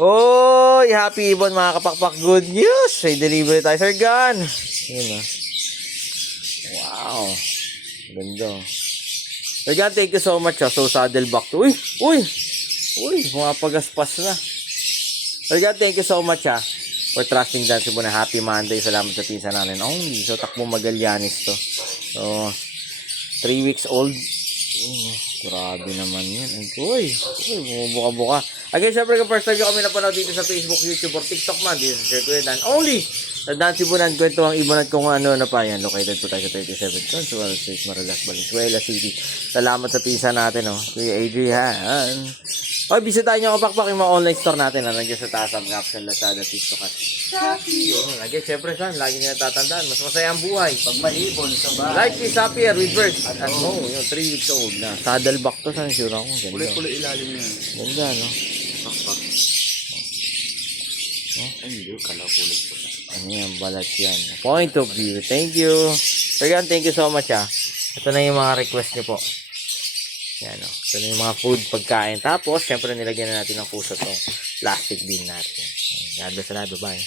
Oy, happy ibon mga kapakpak. Good news. May delivery tayo, Sir Gan. Yun ah. Wow. Ganda. Sir Gan, thank you so much. So, saddle back to. Uy, mga pagaspas na. Sir Gan, thank you so much for trusting Dan Cebu na happy Monday. Salamat sa pinsan natin. Only. So, Takbo Magallanes to. So, 3 weeks old. Grabe naman yan. Bumubuka-buka. Again, syempre kung first time nyo kami napanood dito sa Facebook, YouTube, or TikTok man, dito sa Sir Kuya Dan. Only sa Dan Cebunan, kwento ang ibanan kung ano na pa yan. Located po tayo sa 37 Consuelo Street, Marilas, Valenzuela City. Salamat sa pisa natin, Kuya Adrian. Bisitahin nyo ako pakpak yung mga online store natin. Nandiyan sa taas ang caption, Lazada, TikTok at Shopee. Again, syempre saan, lagi nyo natatandaan. Mas masaya ang buhay pag malibon sa bahay. Like this happier with birds. At yung 3 weeks old na. Saddleback to, saan sure ako. Kulay-kulay ilalim niya. Ganda, no? Pakpak. Ay, hindi. Kala kulay po. Ano yan, balat yan. Point of view. Thank you. So yan, thank you so much Ito na yung mga request nyo po. Yan ito na yung mga food, pagkain. Tapos, syempre nilagyan na natin ng puso itong plastic bin natin. God bless na. Bye-bye.